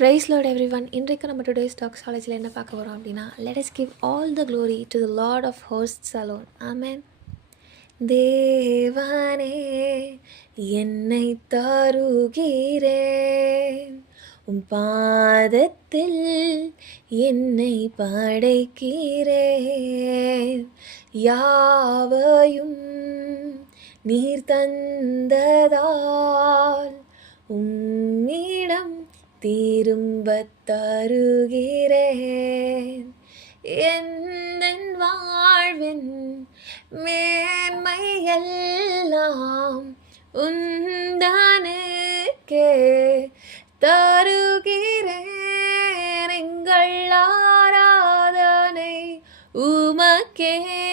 Price Lord every one. இன்றைக்கு நம்ம today's டாக்ஸாலஜியில் என்ன பார்க்க போகிறோம் அப்படின்னா, let us give all the glory to the lord of hosts alone. Amen. தேவனே, என்னை தருகிறேன், உம் பாதத்தில் என்னை படைக்கிறேன். யாவையும் நீர் தந்ததால் உம்மிடம் திரும்பத் தருகிறேன். எந்தன் வாழ்வின் மேன்மையெல்லாம் உந்தனுக்கே தருகிறேன். எங்கள் ஆராதனை உமக்கே